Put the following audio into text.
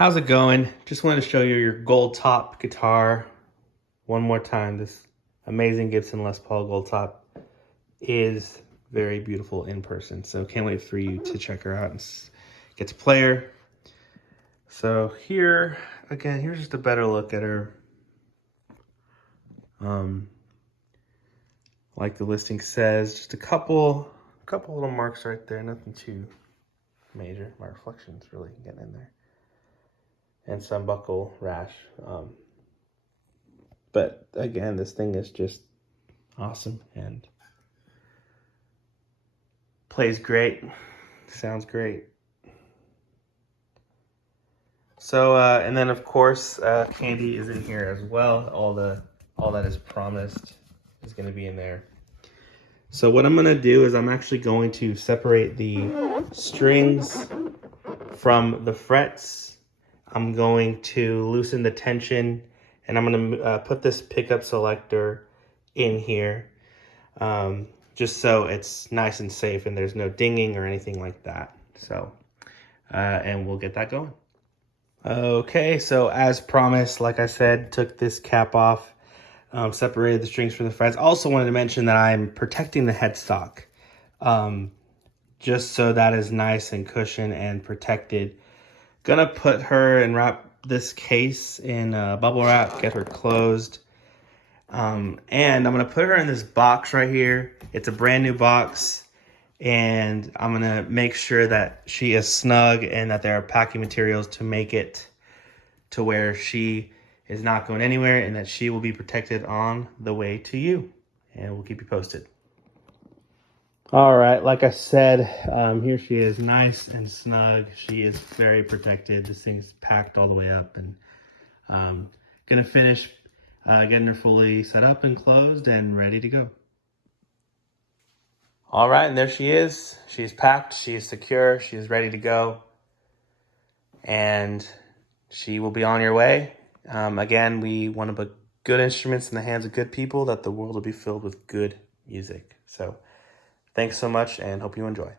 How's it going? Just wanted to show you your gold top guitar one more time. This amazing Gibson Les Paul gold top is very beautiful in person. So can't wait for you to check her out and get to play her. So here, again, here's just a better look at her. Like the listing says, just a couple little marks right there, nothing too major. My reflection's really getting in there. And some buckle rash. But again, this thing is just awesome and plays great, sounds great. So, and then of course, candy is in here as well. All that is promised is going to be in there. So what I'm going to do is I'm actually going to separate the strings from the frets. I'm going to loosen the tension, and I'm going to put this pickup selector in here, just so it's nice and safe and there's no dinging or anything like that. So, and we'll get that going. Okay, so as promised, like I said, took this cap off, separated the strings from the frets. Also wanted to mention that I'm protecting the headstock, just so that is nice and cushioned and protected. Gonna put her and wrap this case in bubble wrap, get her closed. And I'm gonna put her in this box right here. It's a brand new box, and I'm gonna make sure that she is snug and that there are packing materials to make it to where she is not going anywhere and that she will be protected on the way to you. And we'll keep you posted. All right, like I said, here she is, nice and snug. She is very protected. This thing's packed all the way up, and gonna finish getting her fully set up and closed and ready to go. All right, and there she is. She's packed, she is secure, she is ready to go, and she will be on your way. Again, we want to put good instruments in the hands of good people, that the world will be filled with good music. So thanks so much, and hope you enjoy.